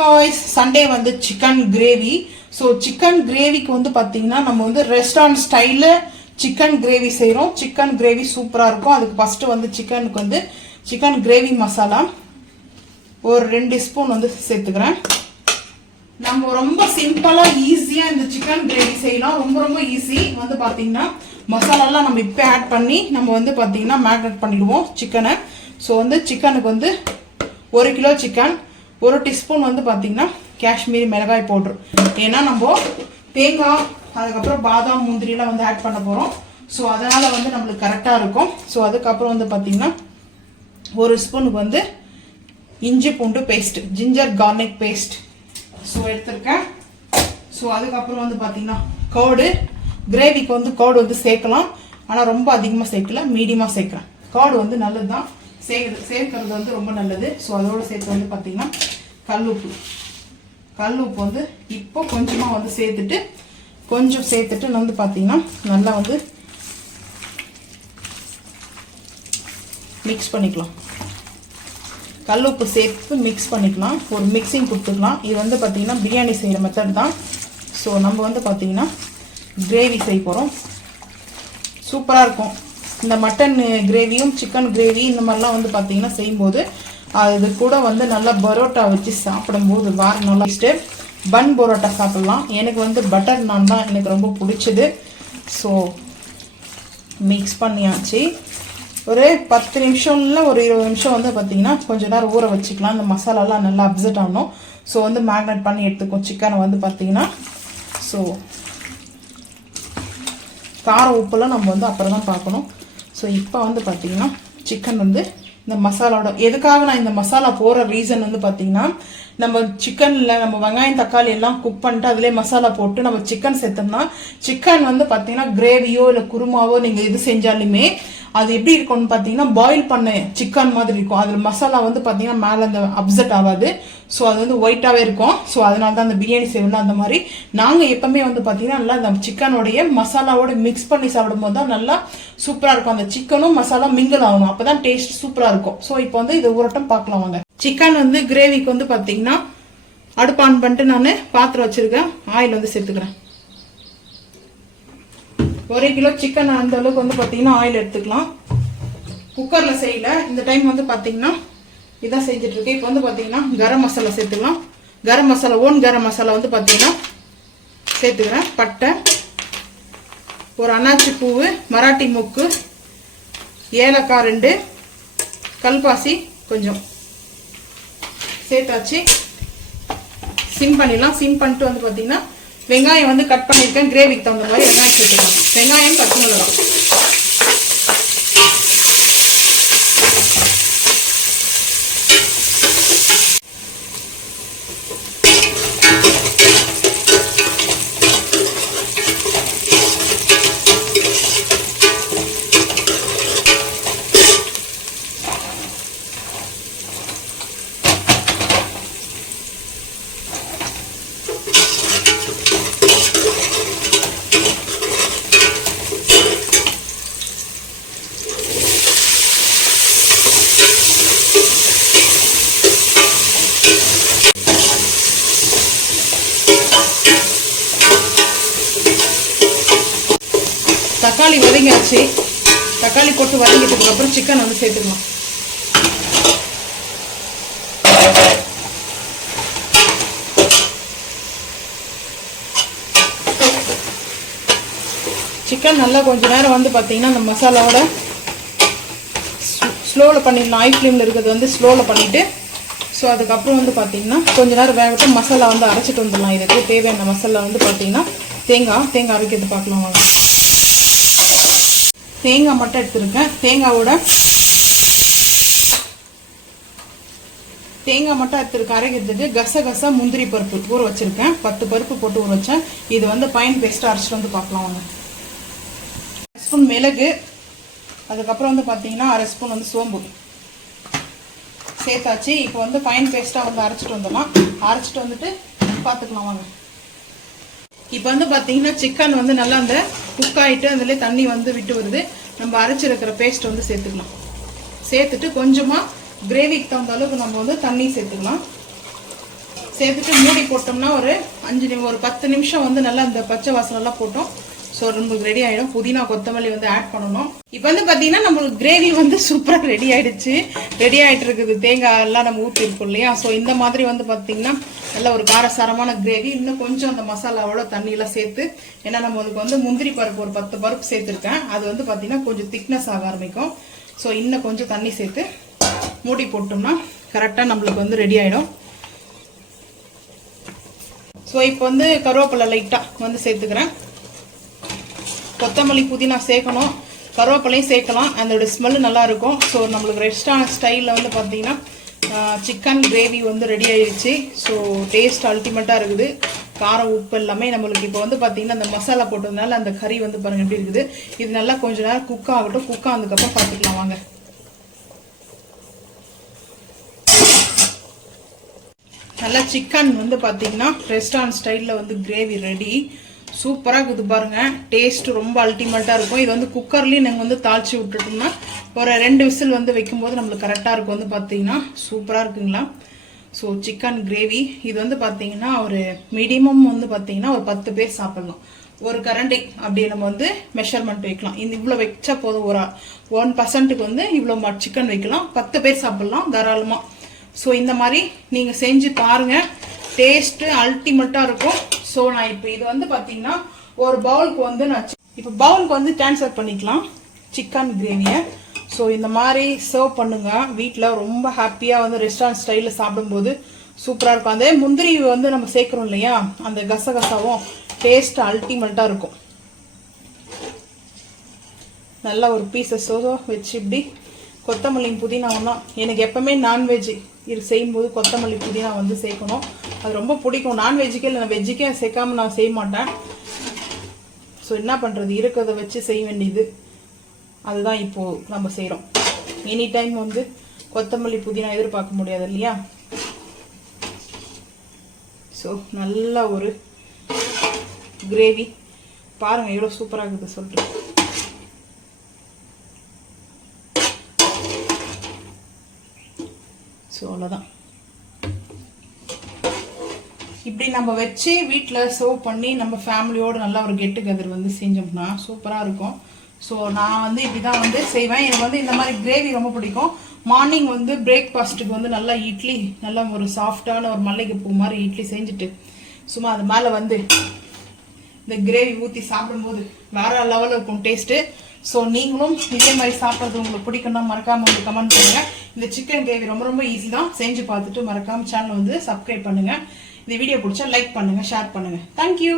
guys, Sunday வந்து chicken gravy. So chicken gravyக்கு வந்து பாத்தீங்கன்னா நம்ம வந்து ரெஸ்டாரன்ட் ஸ்டைல்ல chicken gravy செய்றோம். chicken gravy சூப்பரா இருக்கும். அதுக்கு ஃபர்ஸ்ட் வந்து சிக்கனுக்கு வந்து chicken gravy மசாலா ஒரு 2 ஸ்பூன் வந்து சேர்த்துக்கிறேன். நம்ம ரொம்ப சிம்பிளா ஈஸியா இந்த chicken gravy செய்யலாம். ரொம்ப ஈஸி. வந்து பாத்தீங்கன்னா மசாலா எல்லாம் நம்ம இப்ப ஆட் பண்ணி நம்ம வந்து பாத்தீங்கன்னா மேரினேட் பண்ணிடுவோம் சிக்கனை. சோ வந்து சிக்கனுக்கு வந்து 1 கிலோ சிக்கன் 1 டீஸ்பூன் வந்து பாத்தீங்கன்னா காஷ்மீரி மிளகாய் பவுடர். ஏன்னா நம்ம தேங்காய் அதுக்கப்புறம் பாதாம் முந்திரி எல்லாம் வந்து ஆட் பண்ண போறோம். சோ அதனால வந்து நமக்கு கரெக்டா இருக்கும். சோ அதுக்கு அப்புறம் வந்து பாத்தீங்கன்னா 1 ஸ்பூனுக்கு வந்து இஞ்சி பூண்டு paste ginger garlic paste so எடுத்துர்க்கேன். சோ அதுக்கு அப்புறம் வந்து பாத்தீங்கன்னா கர்ட் கிரேவிக்கு வந்து கர்ட் வந்து சேர்க்கலாம். ஆனா ரொம்ப அதிகமா சேர்க்கல, மீடியமா சேர்க்கிறேன். கர்ட் வந்து நல்லதுதான். சேர்க்கிறது வந்து ரொம்ப நல்லது. சோ அதோட சேர்த்து வந்து பாத்தீங்கன்னா கல்லுப்பு வந்து இப்போ கொஞ்சமா வந்து சேர்த்துட்டு வந்து பாத்தீங்கன்னா நல்லா வந்து மிக்ஸ் பண்ணிக்கலாம். கல்லுப்பு சேர்த்து மிக்ஸ் பண்ணிக்கலாம். ஒரு மிக்சிங் கொடுத்துக்கலாம். இது வந்து பாத்தீங்கன்னா பிரியாணி செய்யற மெத்தட் தான். சோ நம்ம வந்து பாத்தீங்கன்னா கிரேவி செய்ய போறோம். சூப்பரா இருக்கும். இந்த மட்டன் கிரேவியும் சிக்கன் கிரேவி இந்த மாதிரிலாம் வந்து பாத்தீங்கன்னா செய்யும்போது அது கூட வந்து நல்லா பரோட்டா வச்சு சாப்பிடும்போது வேற நல்லா பன் பரோட்டா சாப்பிடலாம். எனக்கு வந்து பட்டர் நான் தான் எனக்கு ரொம்ப பிடிச்சது. ஸோ மிக்ஸ் பண்ணியாச்சு. ஒரு 10 நிமிஷம் இல்லை ஒரு 20 நிமிஷம் வந்து பார்த்தீங்கன்னா கொஞ்ச நேரம் ஊற வச்சுக்கலாம். இந்த மசாலாலாம் நல்லா அப்செட் ஆகணும். ஸோ வந்து மேரினேட் பண்ணி எடுத்துக்கும் சிக்கனை வந்து பார்த்தீங்கன்னா. ஸோ காரம் உப்புலாம் நம்ம வந்து அப்புறம் தான் பார்க்கணும். ஸோ இப்போ வந்து பார்த்தீங்கன்னா சிக்கன் வந்து இந்த மசாலாவோட எதுக்காக நான் இந்த மசாலா போகிற ரீசன் வந்து பார்த்தீங்கன்னா நம்ம சிக்கனில் நம்ம வெங்காயம் தக்காளி எல்லாம் குக் பண்ணிட்டு அதிலே மசாலா போட்டு நம்ம சிக்கன் சேர்த்தோம்னா சிக்கன் வந்து பார்த்தீங்கன்னா கிரேவியோ இல்லை குருமாவோ நீங்கள் எது செஞ்சாலுமே அது எப்படி இருக்கும்னு பார்த்தீங்கன்னா பாயில் பண்ண சிக்கன் மாதிரி இருக்கும். அதில் மசாலா வந்து பார்த்தீங்கன்னா மேலே அந்த அப்செட் ஆகாது. ஸோ அது வந்து ஒயிட்டாகவே இருக்கும். ஸோ அதனால தான் அந்த பிரியாணி செய்யணும். அந்த மாதிரி நாங்கள் எப்பவுமே வந்து பார்த்தீங்கன்னா நல்லா அந்த சிக்கனோடைய மசாலாவோட மிக்ஸ் பண்ணி சாப்பிடும்போது தான் நல்லா சூப்பராக இருக்கும். அந்த சிக்கனும் மசாலா மிங்கிள் ஆகணும். அப்போ தான் டேஸ்ட் சூப்பராக இருக்கும். ஸோ இப்போ வந்து இது ஊரட்டம் பார்க்கலாம் வாங்க. சிக்கன் வந்து கிரேவிக்கு வந்து பார்த்தீங்கன்னா அடுப்பு ஆன் பண்ணிட்டு நான் பாத்திரம் வச்சிருக்கேன். ஆயில் வந்து சேர்த்துக்கிறேன். 1 கிலோ சிக்கன் அந்த அளவுக்கு வந்து பாத்தீங்கன்னா ஆயில் எடுத்துக்கலாம். குக்கர்ல செய்யல. இந்த டைம் வந்து பாத்தீங்கன்னா இதான் செஞ்சுட்டு இருக்கேன். இப்போ வந்து பாத்தீங்கன்னா கரம் மசாலா சேர்த்துக்கலாம். கரம் மசாலா கரம் மசாலா வந்து பாத்தீங்கன்னா சேர்த்துக்கிறேன். பட்டை, ஒரு அன்னாச்சி பூவு, மராட்டி மூக்கு, ஏலக்காய் 2, கல்பாசி கொஞ்சம் சேர்த்தாச்சு. சிம் பண்ணிடலாம். சிம் பண்ணிட்டு வந்து பாத்தீங்கன்னா வெங்காயம் வந்து கட் பண்ணிருக்கேன். கிரேவிக்கு தகுந்த மாதிரி வெங்காயம் சேர்த்துக்கலாம். வெங்காயம் பச்சை மிளகாய் தக்காளி வதங்கியாச்சு. தக்காளி போட்டு வதங்கிட்டதுக்கு அப்புறம் சிக்கன் வந்து சேர்த்துக்கலாம். சிக்கன் நல்லா கொஞ்ச நேரம் வந்து பாத்தீங்கன்னா அந்த மசாலாவோட ஸ்லோல பண்ணிடலாம். ஹை ஃப்ளேம்ல இருக்கிறது வந்து ஸ்லோல பண்ணிட்டு ஸோ அதுக்கப்புறம் வந்து பாத்தீங்கன்னா கொஞ்ச நேரம் வேகட்டும். மசாலா வந்து அரைச்சிட்டு வந்துடலாம். இதுக்கு தேவையான மசாலா வந்து பாத்தீங்கன்னா தேங்காய் அரைக்கிறது பார்க்கலாம் வாங்க. தேங்காய் மட்டும் எடுத்துருக்கேன். தேங்காய் மட்டும் எடுத்துருக்கேன். அரைக்கிறதுக்கு கசகசா முந்திரி பருப்பு ஊற வச்சிருக்கேன். 10 பருப்பு போட்டு ஊற வச்சேன். இது வந்து பைன் பேஸ்ட்டாக அரைச்சிட்டு வந்து பார்க்கலாம் வாங்க. 1 ஸ்பூன் மிளகு, அதுக்கப்புறம் வந்து பார்த்தீங்கன்னா 1/2 ஸ்பூன் வந்து சோம்பு சேர்த்தாச்சு. இப்போ வந்து பைன் பேஸ்ட்டாக வந்து அரைச்சிட்டு வந்துடலாம். அரைச்சிட்டு வந்துட்டு பார்த்துக்கலாம் வாங்க. இப்போ வந்து பார்த்தீங்கன்னா சிக்கன் வந்து நல்லா அந்த குக் ஆகிட்டு அதில் தண்ணி வந்து விட்டு வருது. நம்ம அரைச்சிருக்கிற பேஸ்ட் வந்து சேர்த்துக்கலாம். சேர்த்துட்டு கொஞ்சமாக கிரேவிக்கு தகுந்த அளவுக்கு நம்ம வந்து தண்ணி சேர்த்துக்கலாம். சேர்த்துட்டு மூடி போட்டோம்னா ஒரு 10 நிமிஷம் வந்து நல்லா இந்த பச்சை வாசனை எல்லாம் போட்டோம். ஸோ நம்மளுக்கு ரெடி ஆகிடும். புதினா கொத்தமல்லி வந்து ஆட் பண்ணணும். இப்போ வந்து பார்த்தீங்கன்னா நம்மளுக்கு கிரேவி வந்து சூப்பராக ரெடி ஆகிடுச்சு. ரெடி ஆகிட்டு இருக்குது. தேங்காய் எல்லாம் நம்ம ஊற்றிருக்கோம் இல்லையா. ஸோ இந்த மாதிரி வந்து பார்த்தீங்கன்னா நல்ல ஒரு காரசாரமான கிரேவி. இன்னும் கொஞ்சம் அந்த மசாலாவோட தண்ணியெல்லாம் சேர்த்து, ஏன்னா நம்மளுக்கு வந்து முந்திரி பருப்பு ஒரு 10 பருப்பு சேர்த்துருக்கேன். அது வந்து பார்த்தீங்கன்னா கொஞ்சம் திக்னஸ் ஆக ஆரம்பிக்கும். ஸோ இன்னும் கொஞ்சம் தண்ணி சேர்த்து மூடி போட்டோம்னா கரெக்டாக நம்மளுக்கு வந்து ரெடி ஆகிடும். ஸோ இப்போ வந்து கருவேப்பிலை லைட்டாக வந்து சேர்த்துக்கிறேன். கொத்தமல்லி புதினா சேர்க்கணும், கருவேப்பிலையும் சேர்க்கலாம். அதோட ஸ்மெல்லு நல்லா இருக்கும். ஸோ நம்மளுக்கு ரெஸ்டாரண்ட் ஸ்டைலில் வந்து பார்த்தீங்கன்னா சிக்கன் கிரேவி வந்து ரெடி ஆயிடுச்சு. ஸோ டேஸ்ட் அல்டிமேட்டாக இருக்குது. காரம் உப்பு எல்லாமே நம்மளுக்கு இப்போ வந்து பார்த்தீங்கன்னா அந்த மசாலா போட்டதுனால அந்த கறி வந்து பாருங்க எப்படி இருக்குது. இது நல்லா கொஞ்ச நேரம் குக் ஆகட்டும். குக் ஆனதுக்கப்புறம் பார்த்துக்கலாம் வாங்க. நல்லா சிக்கன் வந்து பார்த்தீங்கன்னா ரெஸ்டாரண்ட் ஸ்டைலில் வந்து கிரேவி ரெடி. சூப்பராக இருக்குது பாருங்க. டேஸ்ட் ரொம்ப அல்டிமேட்டாக இருக்கும். இது வந்து குக்கர்லேயும் நாங்கள் வந்து தாளிச்சு விட்டுட்டோம்னா ஒரு 2 விசில் வந்து வைக்கும்போது நம்மளுக்கு கரெக்டாக இருக்கும். வந்து பார்த்தீங்கன்னா சூப்பராக இருக்குங்களா. ஸோ சிக்கன் கிரேவி இது வந்து பார்த்தீங்கன்னா ஒரு மீடியமும் வந்து பார்த்தீங்கன்னா ஒரு 10 பேர் சாப்பிடலாம். ஒரு கரண்டி அப்படி நம்ம வந்து மெஷர்மெண்ட் வைக்கலாம். இந்த இவ்வளோ வச்சா போதும். ஒரு 1%க்கு வந்து இவ்வளோ சிக்கன் வைக்கலாம். 10 பேர் சாப்பிடலாம் தாராளமாக. ஸோ இந்த மாதிரி நீங்கள் செஞ்சு பாருங்கள். டேஸ்ட்டு அல்டிமேட்டாக இருக்கும். ஸோ நான் இப்போ இது வந்து பார்த்தீங்கன்னா ஒரு பவுலுக்கு வந்து இப்போ பவுலுக்கு வந்து ட்ரான்ஸ்ஃபர் பண்ணிக்கலாம் சிக்கன் கிரேவியை. ஸோ இந்த மாதிரி சர்வ் பண்ணுங்க. வீட்டில் ரொம்ப ஹாப்பியாக வந்து ரெஸ்டாரண்ட் ஸ்டைலில் சாப்பிடும்போது சூப்பராக இருக்கும். அதே முந்திரி வந்து நம்ம சேர்க்குறோம் இல்லையா, அந்த கசகசாவும் டேஸ்ட் அல்டிமேட்டாக இருக்கும். நல்லா ஒரு பீசஸோ வச்சு இப்படி கொத்தமல்லி புதினாவுன்னா எனக்கு எப்பவுமே நான்வெஜ் இது செய்யும்போது கொத்தமல்லி புதினா வந்து சேர்க்கணும். அது ரொம்ப பிடிக்கும். நான்வெஜ்ஜுக்கே இல்லை வெஜ்ஜுக்கே சேர்க்காம நான் செய்ய மாட்டேன். ஸோ என்ன பண்ணுறது, இருக்கிறத வச்சு செய்ய வேண்டியது. அதுதான் இப்போது நம்ம செய்கிறோம். எனி டைம் வந்து கொத்தமல்லி புதினா எதிர்பார்க்க முடியாது இல்லையா. ஸோ நல்ல ஒரு கிரேவி பாருங்கள் எவ்வளோ சூப்பராக இருக்குது சொல்லிட்டு. ஸோ அவ்வளோதான். இப்படி நம்ம வச்சு வீட்டில் சர்வ் பண்ணி நம்ம ஃபேமிலியோடு நல்லா ஒரு கெட் டுகெதர் வந்து செஞ்சோம்னா சூப்பராக இருக்கும். ஸோ நான் வந்து இப்படி தான் வந்து செய்வேன். எனக்கு வந்து இந்த மாதிரி கிரேவி ரொம்ப பிடிக்கும். மார்னிங் வந்து பிரேக்ஃபாஸ்ட்டுக்கு வந்து நல்லா இட்லி, நல்லா ஒரு சாஃப்டான ஒரு மல்லிகை பூ மாதிரி இட்லி செஞ்சுட்டு சும்மா அது மேலே வந்து இந்த கிரேவி ஊற்றி சாப்பிடும்போது வேற லெவலில் இருக்கும் டேஸ்ட்டு. ஸோ நீங்களும் இதே மாதிரி சாப்பிட்றது உங்களுக்கு பிடிக்கும்னா மறக்காமல் வந்து கமெண்ட் பண்ணுங்கள். இந்த சிக்கன் கிரேவி ரொம்ப ரொம்ப ஈஸி தான். செஞ்சு பார்த்துட்டு மறக்காமல் சேனல் வந்து சப்ஸ்கிரைப் பண்ணுங்கள். இந்த வீடியோ பிடிச்சா லைக் பண்ணுங்கள், ஷேர் பண்ணுங்கள். தேங்க்யூ.